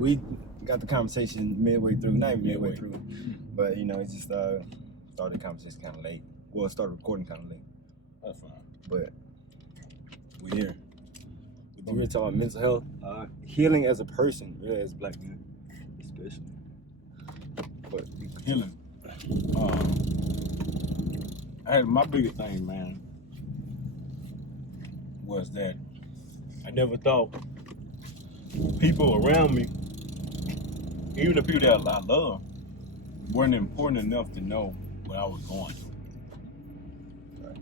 we got the conversation midway through, not even midway through, but you know, it just started the conversation kind of late. Well, it started recording kind of late. That's fine. But we're here. We're here talking about mental health, healing as a person, really as black men, especially. But healing. My biggest thing, man, was that I never thought people around me, even the people that I love, weren't important enough to know what I was going through. Right.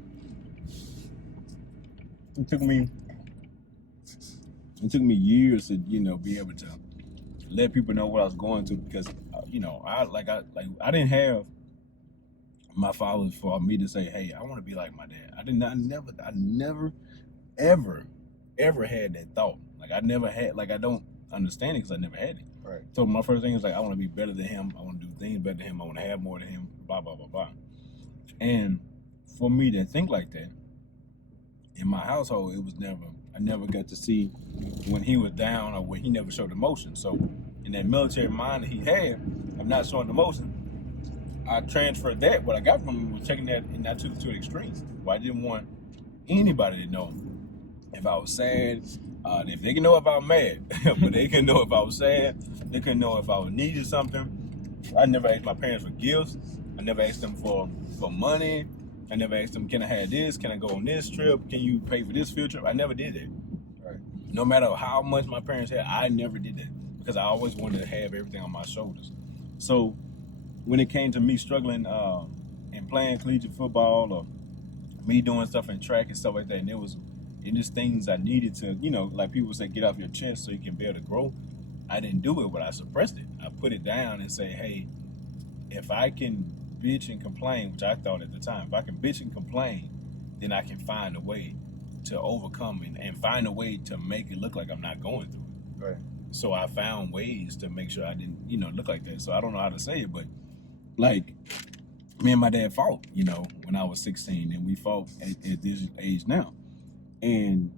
It took me years to, be able to let people know what I was going through because, I didn't have my father for me to say, hey, I want to be like my dad. I never, ever had that thought. Like I never had, like I don't understand it because I never had it. Right. So my first thing is like, I want to be better than him. I want to do things better than him. I want to have more than him, blah, blah, blah, blah. And for me to think like that, in my household, I never got to see when he was down or when he never showed emotion. So in that military mind that he had of not showing emotion, I transferred that. What I got from him was taking that and I took it to the extremes. Where I didn't want anybody to know if I was sad. If they can know if I was mad, but they can know if I was sad. They can know if I was needed something. I never asked my parents for gifts. I never asked them for money. I never asked them, can I have this? Can I go on this trip? Can you pay for this field trip? I never did that. Right. No matter how much my parents had, I never did that because I always wanted to have everything on my shoulders. So when it came to me struggling and playing collegiate football or me doing stuff in track and stuff like that, and it was just things I needed to, like people say, get off your chest so you can be able to grow. I didn't do it, but I suppressed it. I put it down and say, hey, if I can bitch and complain, which I thought at the time, if I can bitch and complain, then I can find a way to overcome and find a way to make it look like I'm not going through it. Right. So I found ways to make sure I didn't, look like that. So I don't know how to say it, but like me and my dad fought, when I was 16, and we fought at this age now. And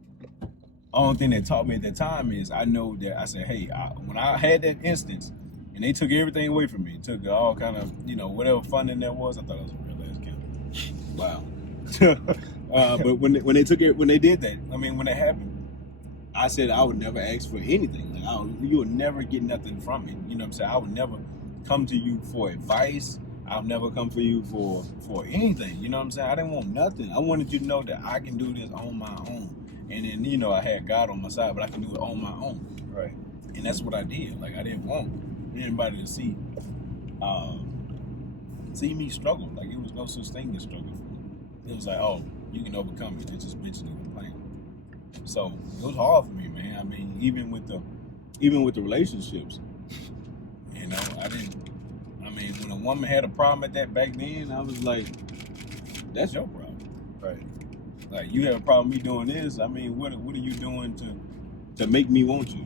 only thing that taught me at that time is I know that I said, hey, when I had that instance and they took everything away from me, took all kind of, whatever funding there was, I thought it was a real ass kid. Wow. But when they did that, when it happened, I said I would never ask for anything. Like you would never get nothing from me. You know what I'm saying? I would never come to you for advice. I'll never come for you for anything. You know what I'm saying? I didn't want nothing. I wanted you to know that I can do this on my own. And then, I had God on my side, but I can do it on my own. Right. And that's what I did. Like, I didn't want anybody to see me struggle. Like, it was no such thing as struggle. It was like, oh, you can overcome it. It's just bitching and complaining. So, it was hard for me, man. Even with the relationships, when a woman had a problem at that back then, I was like, that's your problem. Right. Like, you have a problem with me doing this. What are you doing to make me want you?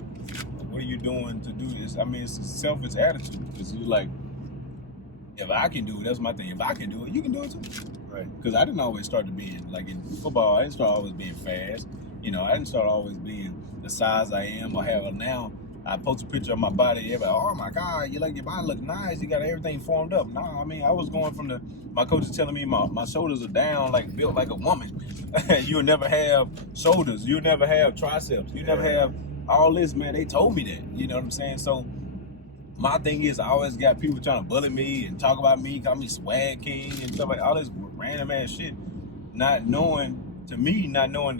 What are you doing to do this? It's a selfish attitude because you're like, if I can do it, that's my thing. If I can do it, you can do it too. Right. Because I didn't always start to being, like in football, I didn't start always being fast. I didn't start always being the size I am or have now. I post a picture of my body, everybody, oh my God, your body look nice, you got everything formed up. Nah, I was going from my coach is telling me my shoulders are down, like built like a woman. You'll never have shoulders, you'll never have triceps, you never have all this, man. They told me that, you know what I'm saying? So my thing is I always got people trying to bully me and talk about me, call me swag king and stuff like all this random ass shit, not knowing that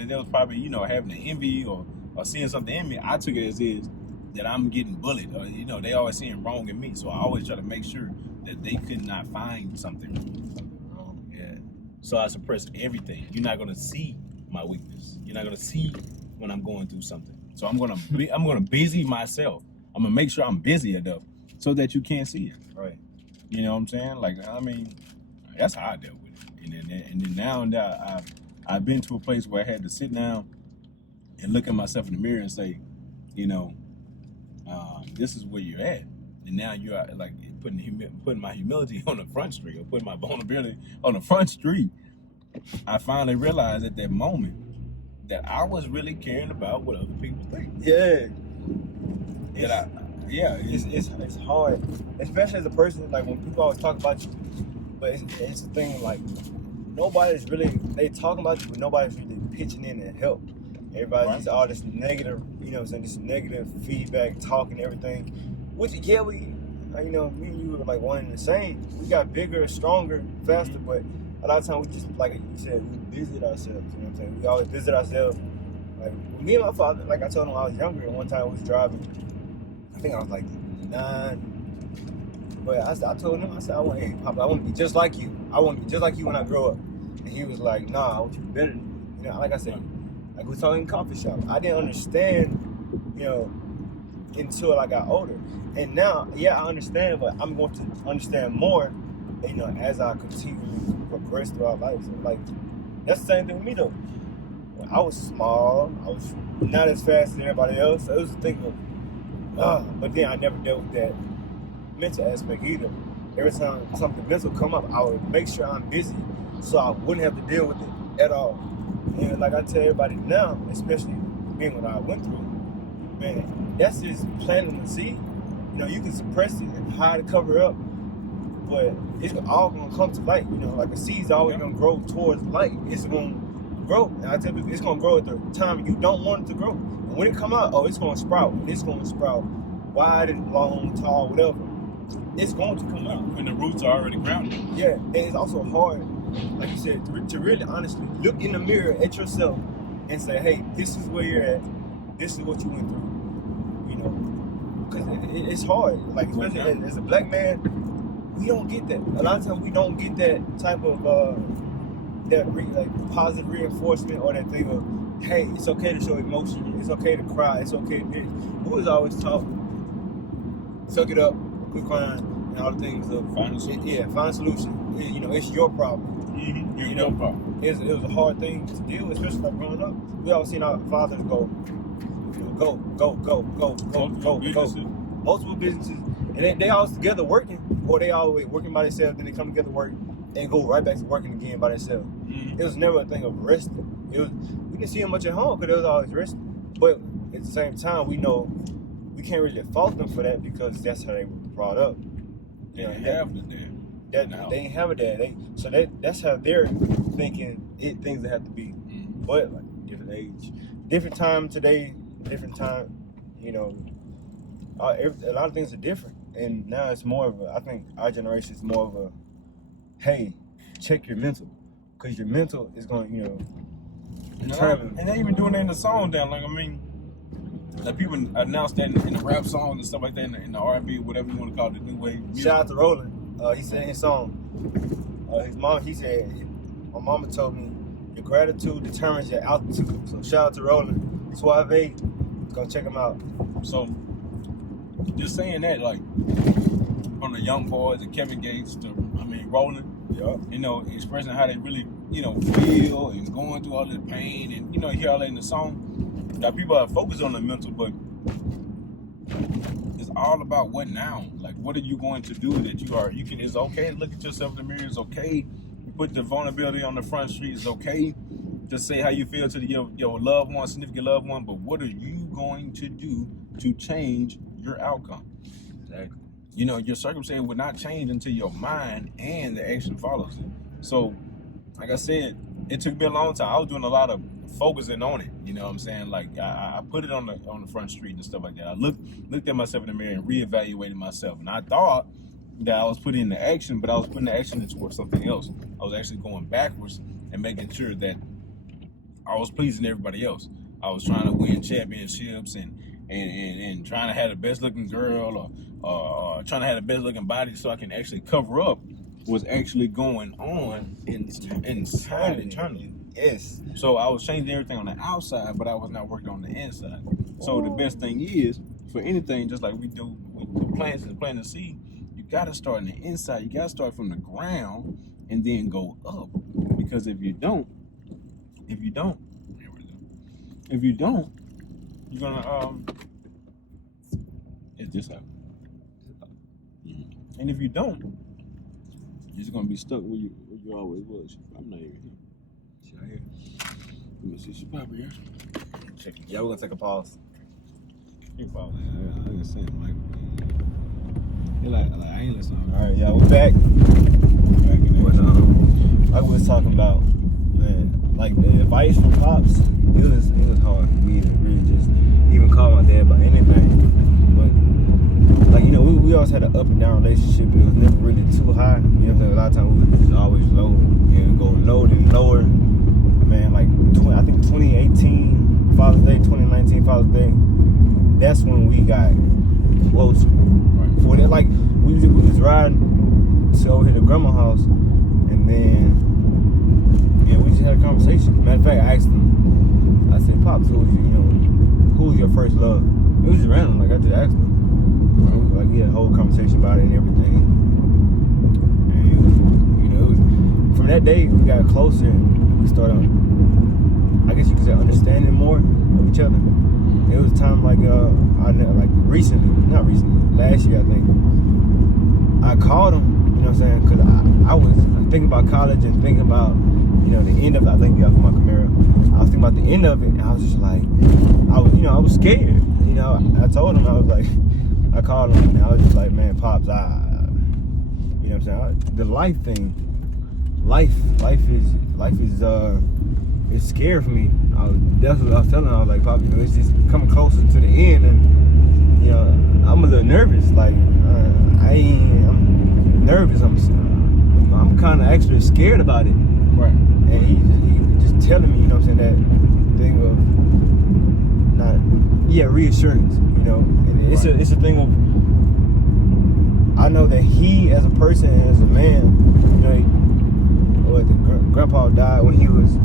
they was probably, having an envy or seeing something in me. I took it as is that I'm getting bullied, or they always seeing wrong in me. So I always try to make sure that they could not find something wrong. Yeah. So I suppress everything. You're not gonna see my weakness. You're not gonna see when I'm going through something. So I'm gonna busy myself. I'm gonna make sure I'm busy enough so that you can't see it. Right. You know what I'm saying? Like that's how I dealt with it. And then now that I've been to a place where I had to sit down and look at myself in the mirror and say, this is where you're at, and now you are like putting my humility on the front street or putting my vulnerability on the front street. I finally realized at that moment that I was really caring about what other people think. Yeah. Yeah, it's hard, especially as a person. Like when people always talk about you, but it's the thing. Like nobody's really they talking about you, but nobody's really pitching in and help. Everybody's just all this negative, you know, what I'm saying this negative feedback, talking everything. Which yeah, we, you know, me and you are like one and the same. We got bigger, stronger, faster, but a lot of times we just like you said, we visit ourselves. You know what I'm saying? We always visit ourselves. Like me and my father, like I told him when I was younger, and one time I was driving. I think I was like 9. But I told him, I said, hey, Papa, I want to be just like you. I want to be just like you when I grow up. And he was like, nah, I want you to be better than me. You know, like I said, like we were talking in coffee shop. I didn't understand, you know, until I got older. And now, yeah, I understand, but I'm going to understand more, you know, as I continue to progress throughout life. So, like, that's the same thing with me, though. When I was small, I was not as fast as everybody else. So it was a thing of, but then I never dealt with that mental aspect either. Every time something mental come up, I would make sure I'm busy so I wouldn't have to deal with it at all. And like I tell everybody now, especially being what I went through, man, that's just planting the seed. You know, you can suppress it and hide it, cover it up, but it's all gonna come to light. You know, like a seed's always gonna grow towards light. It's gonna grow. And I tell people, it's gonna grow at the time you don't want it to grow. And when it come out, oh, it's gonna sprout. And it's gonna sprout wide and long, tall, whatever. It's going to come out. When the roots are already grounded. Yeah, and it's also hard, like you said, to really honestly look in the mirror at yourself and say, hey, this is where you're at. This is what you went through. You know, because it's hard. Like, especially as a black man, we don't get that. A lot of times we don't get that type of like positive reinforcement or that thing of, hey, it's okay to show emotion. It's okay to cry. It's okay to this. We was always taught, suck it up. Quit crying and all the things of find a solution. Yeah, find a solution. You know, it's your problem. Mm-hmm. You know, it was a hard thing to deal with, especially like growing up. We always seen our fathers go, you know, go. Multiple businesses, and they always together working, or they always working by themselves. Then they come together work and go right back to working again by themselves. Mm-hmm. It was never a thing of resting. It was we didn't see them much at home because they was always resting. But at the same time, we know we can't really fault them for that because that's how they were brought up. They didn't have the dad. They ain't have a dad. That's how they're thinking things that have to be. Mm-hmm. But like different age, different time today, different time. You know, a lot of things are different, and now it's more of I think our generation is more of a, hey, check your mental, because your mental is going to, you know, determine. And they even doing that in the song down. Like I mean. Like people announce that in the rap songs and stuff like that, in the R&B, whatever you want to call it, the new wave music. Shout out to Roland. He said in his song, his mom, he said, my mama told me, your gratitude determines your altitude. So shout out to Roland. Suave, go check him out. So just saying that, like, from the young boys and Kevin Gates to, Roland, you know, expressing how they really, you know, feel and going through all the pain and, you know, you hear all that in the song. Now people are focused on the mental, but it's all about what now. Like, what are you going to do that you can? It's okay to look at yourself in the mirror. It's okay to put the vulnerability on the front street. It's okay to say how you feel to your loved one, significant loved one. But what are you going to do to change your outcome? Exactly. You know, your circumstance will not change until your mind and the action follows it. So, like I said, it took me a long time. I was doing a lot of focusing on it, you know what I'm saying? Like I put it on the front street and stuff like that. I looked at myself in the mirror and reevaluated myself, and I thought that I was putting into action, but I was putting the action towards something else. I was actually going backwards and making sure that I was pleasing everybody else. I was trying to win championships and trying to have the best looking girl or trying to have the best looking body so I can actually cover up what's actually going on inside internally. Yes. So I was changing everything on the outside, but I was not working on the inside. So the best thing is, for anything, just like we do with plants and planting the seed, you got to start on the inside. You got to start from the ground and then go up. Because if you don't, you're gonna it's this out. And if you don't, you're just gonna be stuck where you always was. I'm not even here. Here. Let me see. She probably here. Yeah, we're gonna take a pause. You pause. Yeah, I didn't say it, Mike. Like I ain't listening. All right, yeah, we're back. But, like we was talking about, man, like the advice from Pops, it was hard for me to really just even call my dad about anything. But, like, you know, we always had an up and down relationship. It was never really too high. You know what I'm saying? A lot of times we was just always low. And we go low and lower. Man, like, I think 2018 Father's Day, 2019 Father's Day, that's when we got closer. Right. So when it, like, we was riding to over here to grandma's house, and then, yeah, we just had a conversation. Matter of fact, I asked him, I said, Pops, who's your first love? It was just random, like, I just asked him. Like, we had a whole conversation about it and everything. And, you know, it was, from that day, we got closer, and we started, I guess you could say, understanding more of each other. It was time, like not recently, last year, I think, I called him, you know what I'm saying, because I was thinking about college and thinking about, you know, the end of it. I think you got for my Camaro. I was thinking about the end of it, and I was just like, I was scared. You know, I told him, I was like, I called him, and I was just like, man, Pops, you know what I'm saying, the life thing, life is it's scary for me. That's what I was telling him. I was like, Pop, you know, it's just coming closer to the end, and, you know, I'm a little nervous. Like, I'm nervous. I'm kind of actually scared about it. Right. And he just telling me, you know what I'm saying, that thing of reassurance, you know. And it's a thing of, I know that he, as a person, as a man, you know, grandpa died when he was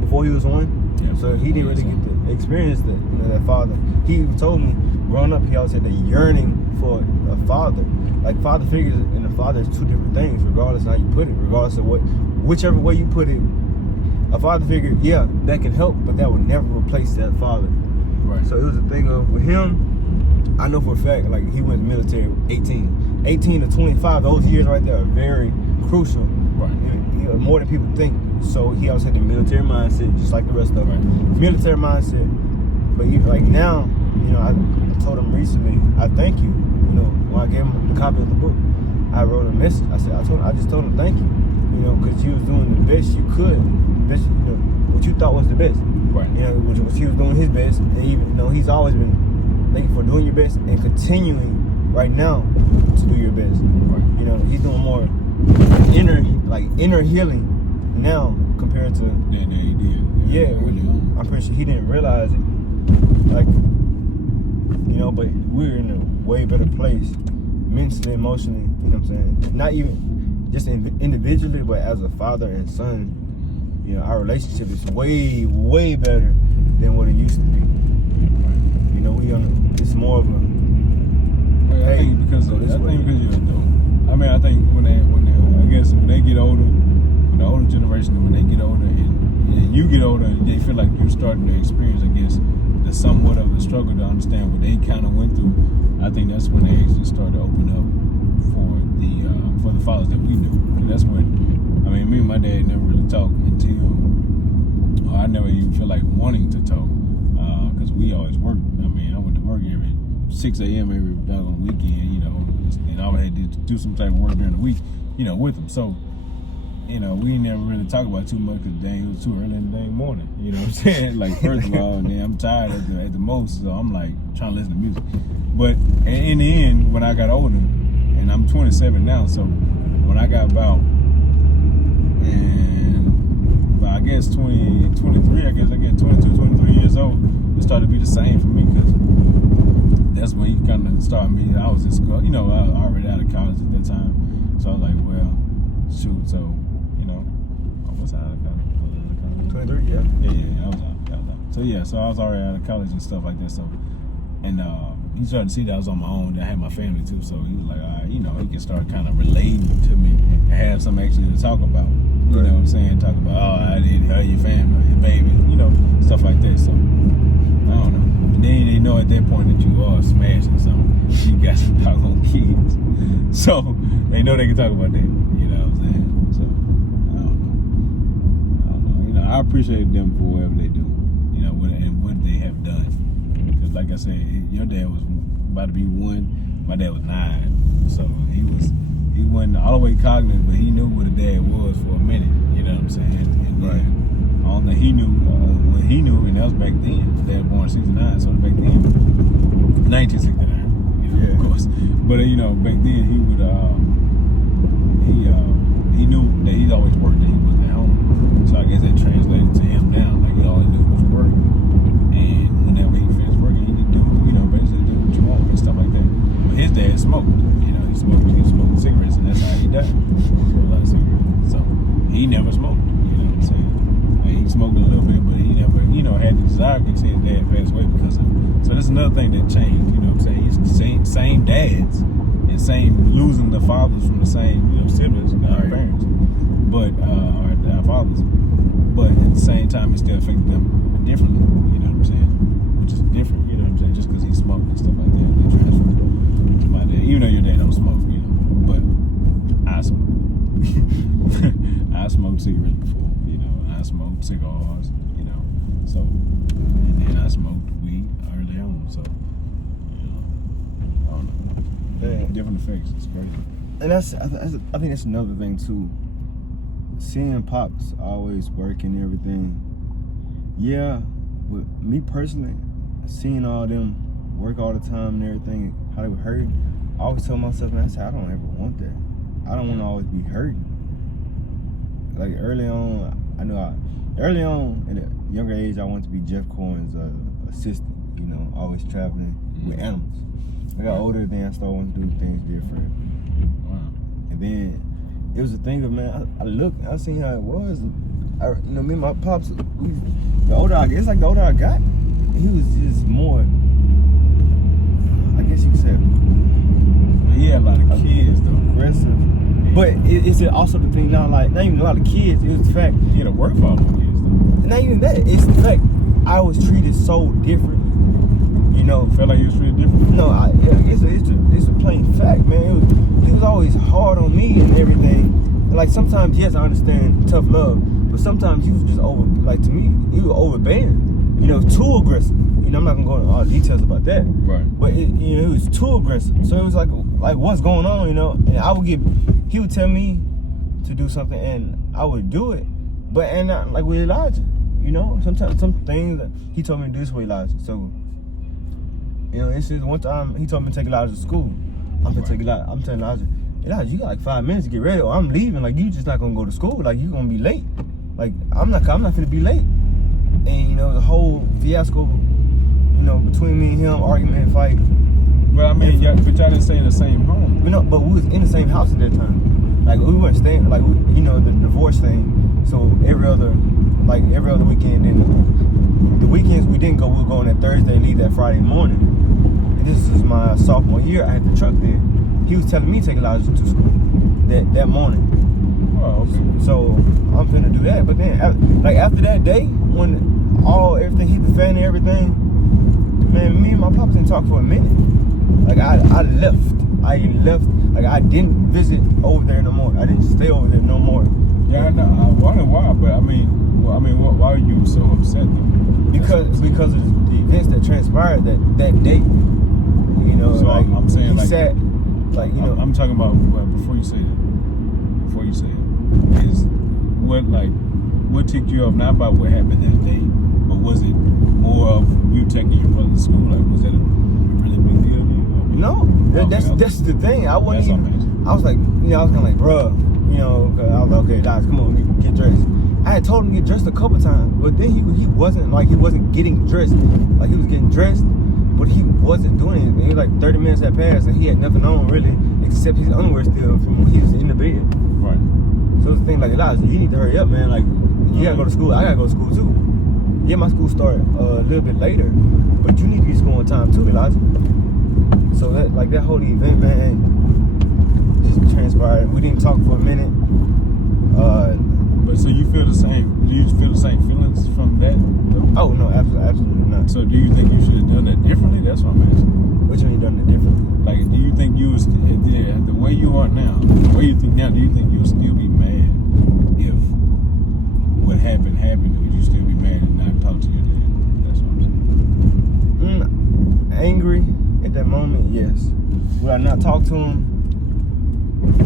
before he was one. Yeah, so he didn't really get to experience that, you know, that father. He even told me, growing up, he always had the yearning for a father. Like, father figures and a father is two different things, regardless of how you put it, regardless of whichever way you put it. A father figure, yeah, that can help, but that would never replace that father. Right. So it was a thing of, with him, I know for a fact, like, he went to the military 18 to 25, those years right there are very crucial. Right. And, you know, more than people think. So he always had the military mindset, just like the rest of them. Right. Military mindset. But like now, you know, I told him recently, I thank you. You know, when I gave him the copy of the book, I wrote a message. I just told him thank you. You know, because you was doing the best you could, best, you know, what you thought was the best. Right. You know, which was he was doing his best, and even, you know, he's always been thank you for doing your best and continuing right now to do your best. Right. You know, he's doing more inner healing now compared to he did. Yeah, I'm pretty sure he didn't realize it. Like, you know, but we're in a way better place mentally, emotionally, you know what I'm saying? Not even just individually, but as a father and son, you know, our relationship is way, way better than what it used to be. You know, it's more of a I think because you're an adult. I mean, I think when they get older, the older generation, when they get older and you get older, they feel like you're starting to experience, I guess, the somewhat of a struggle to understand what they kind of went through. I think that's when they actually start to open up for the fathers that we knew. And that's when, I mean, me and my dad never really talked until I never even feel like wanting to talk because we always worked. I mean, I went to work every 6 a.m. every back on the weekend, you know, and I had to do some type of work during the week, you know, with them. So, you know, we never really talk about too much because dang, it was too early in the dang morning. You know what I'm saying? Like, first of all, and then I'm tired at the most, so I'm like trying to listen to music. But in the end, when I got older, and I'm 27 now, so when I got about I guess 23, I get 22, 23 years old, it started to be the same for me because that's when he kind of started me. I was in school, you know, I was already out of college at that time. So I was like, well, shoot, so, you know, I was out of college. 23, yeah. Yeah, I was out. So yeah, so I was already out of college and stuff like that. So, and he started to see that I was on my own, that I had my family too. So he was like, all right, you know, he can start kind of relating to me and have something actually to talk about. You know what I'm saying? Talk about, oh, I did her, your family, your baby, you know, stuff like that. So, I don't know. And then they know at that point that you are smashing something. You got some doggone kids. So, they know they can talk about that. You know what I'm saying? So, I don't know. You know, I appreciate them for whatever they do, you know, and what they have done. Because, like I said, your dad was about to be one My dad was 9, so he wasn't all the way cognitive, but he knew what a dad was for a minute. You know what I'm saying? And Right. all that he knew, what he knew, and that was back then. His dad was born in '69, so back then, 1969, Yeah. of course. But back then he would he knew that he'd always worked, that he wasn't at home. So I guess that translated to him now. Like he always knew was work, and whenever he finished working, he could do basically do what you want and stuff like that. But his dad smoked. He smoked cigarettes, and that's how he died. He smoked a lot of cigarettes. So he never smoked. You know what I'm saying? Like, he smoked a little bit, but he never had the desire because his dad passed away because of it. So that's another thing that changed. You know what I'm saying? He's same dads and same losing the fathers from the same siblings, our parents, but our fathers. But at the same time, it still affected them differently. You know what I'm saying? Which is different. You know what I'm saying? Just because he smoked and stuff like that, they transferred to my dad. Even though your dad don't smoke, but I smoke. I smoked cigarettes before. I smoked cigars. So and then I smoked weed early on. So I don't know. Yeah. Different effects. It's crazy. And I think that's another thing too. Seeing Pops always working and everything. Yeah, but me personally, seeing all them work all the time and everything, how they were hurting, I always tell myself, man, I said, I don't ever want that. I don't want to always be hurting. Like early on at a younger age, I wanted to be Jeff Corn's assistant, always traveling with animals. I got older, then I started wanting to do things different. Wow. And then it was a thing of, man, I seen how it was. Me and my pops, the older I got, he was just more, I guess you could say, He had a lot of kids though. aggressive. But it's also the thing now, like, not even a lot of kids, it was the fact, He had a work for all them kids though. not even that, it's the fact I was treated so different. Felt like you was treated different. No, it's a plain fact, man. He was always hard on me and everything. And like sometimes, yes, I understand tough love, but sometimes he was just to me, he was overbearing. Too aggressive. I'm not gonna go into all details about that. Right. But it was too aggressive. So it was like what's going on, And he would tell me to do something, and I would do it. But not like with Elijah, sometimes some things that he told me to do this with Elijah. So. It's just one time he told me to take Elijah to school. I'm telling Elijah, you got like 5 minutes to get ready, or I'm leaving. Like, you just not gonna go to school. Like, you gonna be late. Like, I'm not gonna be late. And the whole fiasco, between me and him, argument, fight. But I mean, y'all didn't stay in the same home. But we was in the same house at that time. Like, we weren't staying. Like, the divorce thing. So every other weekend, then the weekends we didn't go. We would go on that Thursday and leave that Friday morning. This is my sophomore year. I had the truck there. He was telling me to take Elijah to school that morning. Oh, okay. So I'm finna do that. But then, after that day, when everything hit the fan and everything, man, me and my pops didn't talk for a minute. Like I left. Like I didn't visit over there no more. I didn't stay over there no more. Yeah, I know. I wonder why, but why are you so upset though? Because of the events that transpired that day. So I'm saying, he sat, I'm talking about before you say it, is what ticked you off, not about what happened that day, but was it more of you taking your brother to school? Like, was that a really big deal to you? No, that's the thing. I wasn't even. I was like, I was kind of like, bruh, I was like, okay, guys, come on, get dressed. I had told him to get dressed a couple times, but then he wasn't getting dressed. Like, he was getting dressed, but he wasn't doing anything. It was like 30 minutes had passed, and he had nothing on really, except his underwear still from when he was in the bed. Right. So it's the thing, like, Elijah, you need to hurry up, man. Like, you gotta go to school. I gotta go to school too. Yeah, my school started a little bit later, but you need to be to school on time too, Elijah. So that whole event, man, just transpired. We didn't talk for a minute. But so you feel the same? Do you feel the same feelings from that? Oh no, absolutely not. So do you think you should have done that differently? That's what I'm asking. What you mean done it differently? Like, do you think you was the way you are now? The way you think now? Do you think you'll still be mad if what happened? Would you still be mad and not talk to your dad? That's what I'm saying. Angry at that moment, yes. would I not talk to him?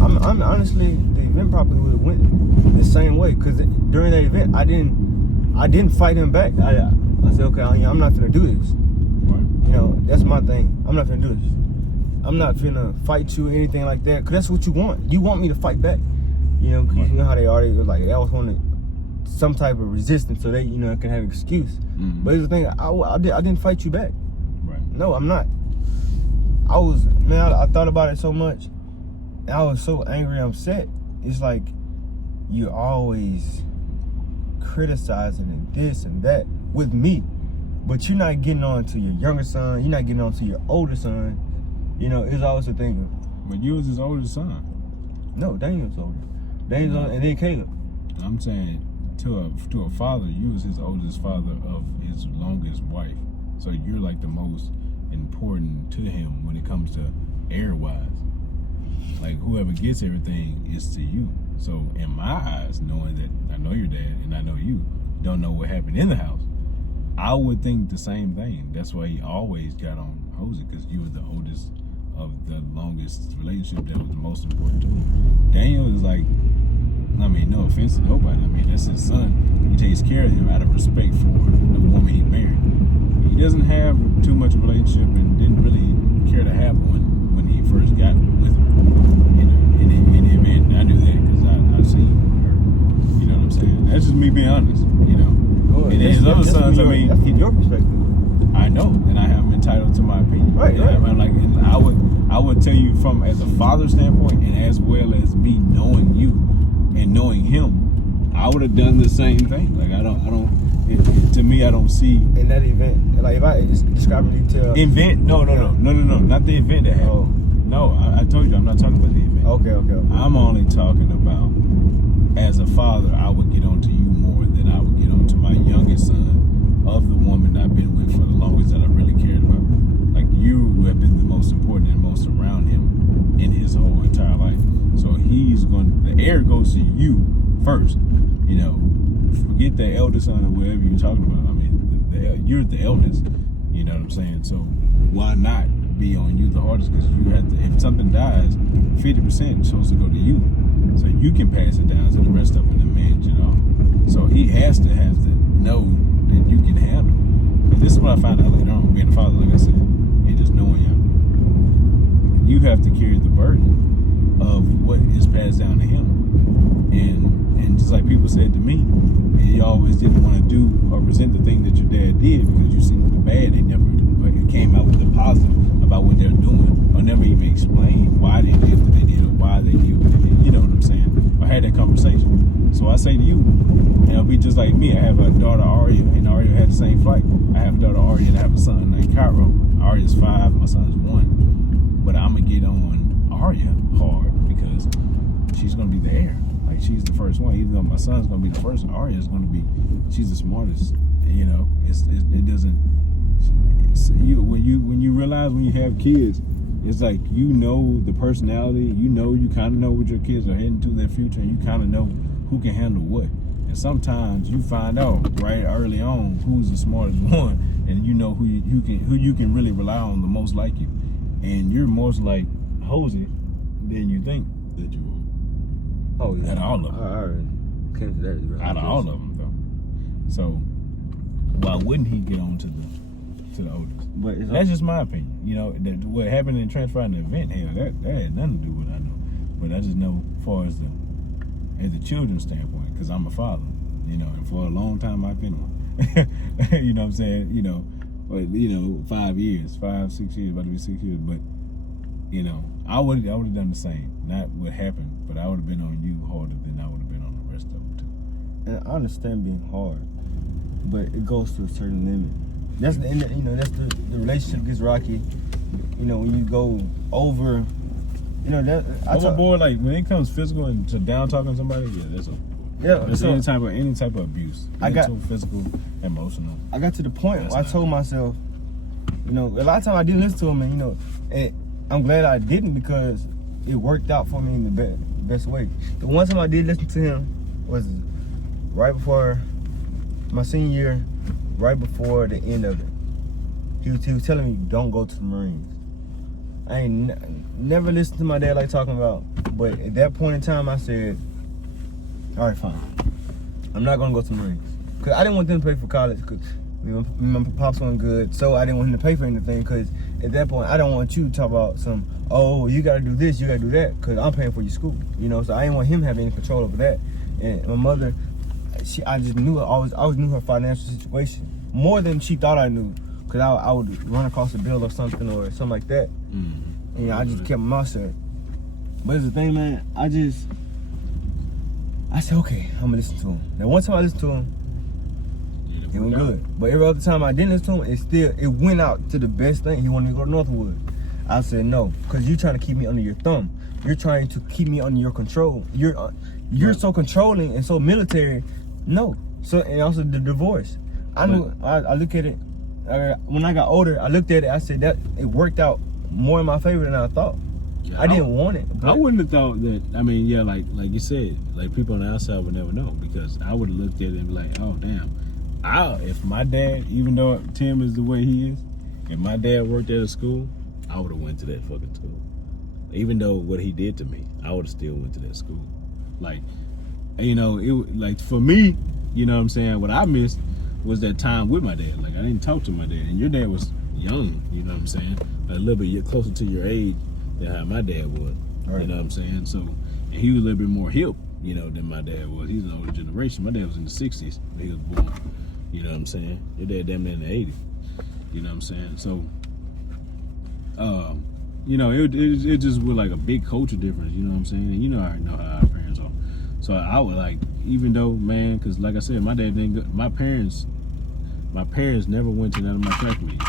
I'm honestly, the event probably would have went the same way, because during the event I didn't fight him back. I said, okay, I'm not gonna do this. Right. You know, that's my thing. I'm not gonna do this. I'm not finna fight you or anything like that, because that's what you want. You want me to fight back. You know, cause you know how they are. They was like, I was wanting some type of resistance so they, you know, can have an excuse. Mm-hmm. But here's the thing, I didn't fight you back. Right. No, I'm not. I thought about it so much, and I was so angry and upset. It's like, you're always criticizing and this and that with me, but you're not getting on to your younger son, you're not getting on to your older son. You know, it's always a thing of, But you was his oldest son. no, Daniel's older. Daniel's older, and then Kylin. I'm saying to a father, you was his oldest father of his longest wife. So you're like the most important to him when it comes to heir-wise. Like, whoever gets everything is to you. So in my eyes, knowing that I know your dad and I know you don't know what happened in the house, I would think the same thing. That's why he always got on Hosie, because you were the oldest of the longest relationship that was the most important to him. Daniel is like, I mean, no offense to nobody. I mean, that's his son. He takes care of him out of respect for the woman he married. He doesn't have too much of a relationship and didn't really care to have one when he first got with her. In the event, I knew that because I seen her. You know what I'm saying? That's just me being honest. You know. Well, and then his other sons, I mean, that's from your perspective. I know, and I am entitled to my opinion. Right, right. I'm like, and I would tell you from as a father standpoint, and as well as me knowing you and knowing him, I would have done the same thing. Like, I don't. To me, I don't see In that event, like if I describe in detail. event. No, not the event that happened. Oh. No, I told you I'm not talking about the event. Okay. I'm only talking about, as a father, I would get on to you more than I would get on to my youngest son of the woman I've been with for the longest that I really cared about. Like, you have been the most important and most around him in his whole entire life. So the heir goes to you first. You know, forget the eldest son or whatever you're talking about. I mean, you're the eldest. You know what I'm saying? So why not be on you the hardest? Because you have to, if something dies, 50% is supposed to go to you. So you can pass it down to the rest of them and manage it all. So he has to know that you can handle. And this is what I found out later on, being a father, like I said, and just knowing you have to carry the burden of what is passed down to him. And just like people said to me, you always didn't want to do or resent the thing that your dad did because you seen the bad. They never came out with the positive about what they're doing, or never even explained why they did what they did or why they did what they did. You know what I'm saying? Or had that conversation. So I say to you, it'll be just like me. I have a daughter, Aria, and Aria had the same flight. I have a daughter, Aria, and I have a son named Cairo. Aria's 5, my son's 1. But I'm going to get on Aria hard because she's going to be the heir. Like, she's the first one. Even though my son's going to be the first, Aria's going to be, she's the smartest. You know, it doesn't, when you realize when you have kids, it's like, you know the personality, you kind of know what your kids are heading to their future, and you kind of know who can handle what. And sometimes you find out right early on who's the smartest one, and you know who you can really rely on the most like you. And you're most like Hosie than you think that you are. Oh, yeah. Out of all of them. I already came to that. Right? Out of all of them, though. So why wouldn't he get on to the oldest? But that's just my opinion. You know, what happened in transferring the event, hell, that had nothing to do with what I know. But I just know, as far as the children's standpoint, because I'm a father, you know, and for a long time I've been one. You know what I'm saying? You know, but 5 years, 5, 6 years, about to be 6 years. But you know, I would have done the same. Not what happened, but I would have been on you harder than I would have been on the rest of them too. And I understand being hard, but it goes to a certain limit. That's the relationship gets rocky. You know, when you go over, overboard, like when it comes physical and to down talking somebody, yeah, that's a. Yeah, it's any type of abuse. Mental, physical, emotional. I got to the point where I told myself, a lot of times I didn't listen to him, and I'm glad I didn't because it worked out for me in the best way. The one time I did listen to him was right before my senior year, right before the end of it. He was telling me, don't go to the Marines. I ain't never listened to my dad like talking about. But at that point in time, I said, all right, fine. I'm not gonna go to the Marines because I didn't want them to pay for college because my pops wasn't good, so I didn't want him to pay for anything. Because at that point, I don't want you to talk about some, oh, you gotta do this, you gotta do that, because I'm paying for your school, you know. So I didn't want him to have any control over that. And my mother, I just knew I always knew her financial situation more than she thought I knew, because I would run across a bill or something like that. You know, I just kept my mouth shut. But it's the thing, man. I said, okay, I'm gonna listen to him. Now, one time I listened to him, it went good. But every other time I didn't listen to him, it went out to the best thing. He wanted me to go to Northwood. I said no, because you're trying to keep me under your thumb. You're trying to keep me under your control. You're so controlling and so military. No. So, and also the divorce. I knew. I look at it. When I got older, I looked at it. I said that it worked out more in my favor than I thought. Yeah, I didn't want it. I wouldn't have thought that. I mean, yeah, like you said, like people on the outside would never know, because I would have looked at it and be like, oh damn. If my dad, even though Tim is the way he is, if my dad worked at a school, I would have went to that fucking school. Even though what he did to me, I would have still went to that school. Like, you know, like for me, you know what I'm saying, what I missed was that time with my dad. Like, I didn't talk to my dad, and your dad was young, you know what I'm saying, like a little bit closer to your age than how my dad was. Right. You know what I'm saying? So, and he was a little bit more hip, you know, than my dad was. He's an older generation. My dad was in the 60s when he was born. You know what I'm saying? Your dad damn near in the 80s. You know what I'm saying? So, you know, it just was like a big culture difference. You know what I'm saying? And you know, I already know how our parents are. So I would like, even though, man, because like I said, my dad didn't go, my parents never went to none of my track meets,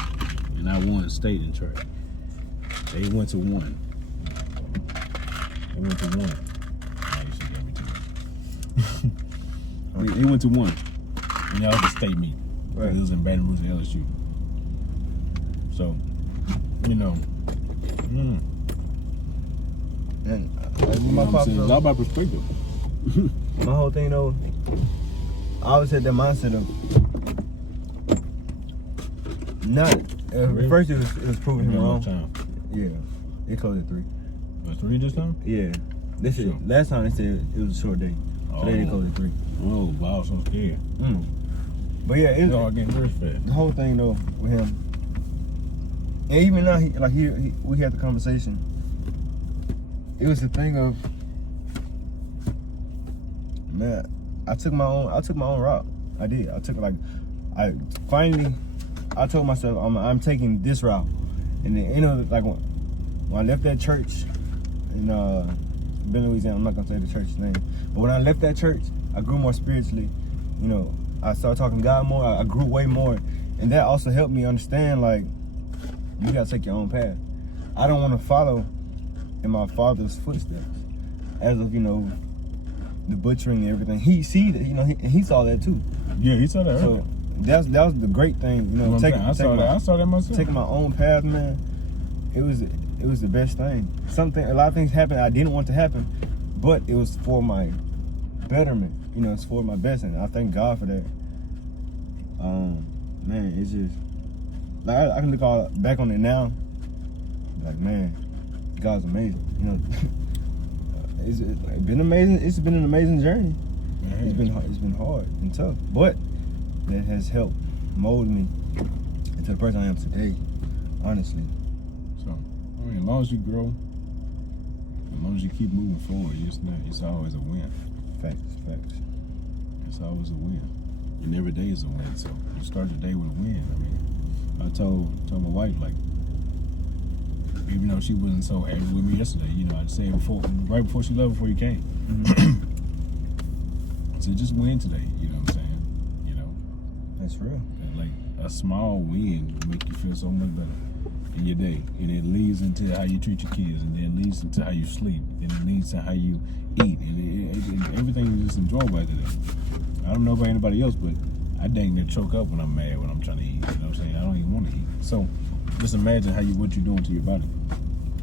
and I won state in track. They went to one. They went to one. He went to one. And that was a state meet. Right. It was in Baton Rouge, LSU. So, you know. And my papa, it's all about perspective. My whole thing though, I always had that mindset of not. Really? First it was proving him wrong. Time. Yeah, it closed at 3. Was 3 this time? Yeah. This is last time they said it was a short day, so they didn't close at 3. Oh wow, so scared. But yeah, it's all getting rich fast. The whole thing though with him, and even now we had the conversation. It was the thing of, man, I took my own route. I did. I took I told myself I'm taking this route, and then, you know, like when I left that church in Louisiana, I'm not gonna say the church's name, but when I left that church, I grew more spiritually. You know, I started talking to God more. I grew way more, and that also helped me understand, like, you gotta take your own path. I don't want to follow in my father's footsteps, as of, you know, the butchering and everything. He see that, you know, he saw that too. Yeah, he saw that. So that was the great thing, you know. I saw that myself. Taking my own path, man. It was the best thing. A lot of things happened I didn't want to happen, but it was for my betterment. You know, it's for my best, and I thank God for that. Man, it's just like I can look back on it now, like, man, God's amazing. You know, it's been amazing. It's been an amazing journey. Mm-hmm. It's been hard and tough, but that has helped mold me into the person I am today. Honestly. So, I mean, as long as you grow, as long as you keep moving forward, it's always a win. Facts. It's always a win. And every day is a win. So you start your day with a win. I mean, I told my wife, like, even though she wasn't so happy with me yesterday, you know, I'd say right before she left, before you came. I said, just win today. You know what I'm saying? You know. That's real. And like a small win will make you feel so much better in your day, and it leads into how you treat your kids, and then it leads into how you sleep, and it leads to how you eat, and everything is just enjoyable after that. I don't know about anybody else, but I dang near choke up when I'm mad when I'm trying to eat. You know what I'm saying? I don't even want to eat. So just imagine what you're doing to your body.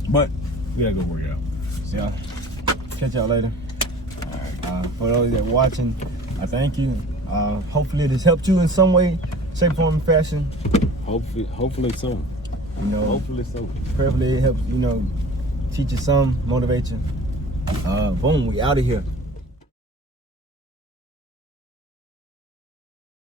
But we gotta go work out. So y'all, catch y'all later. All right. For those that are watching, I thank you. Hopefully this helped you in some way, shape, form, and fashion. Hopefully so. You know, Hopefully so. prayerfully it helps, you know, teach you some, motivate you. Boom, we out of here.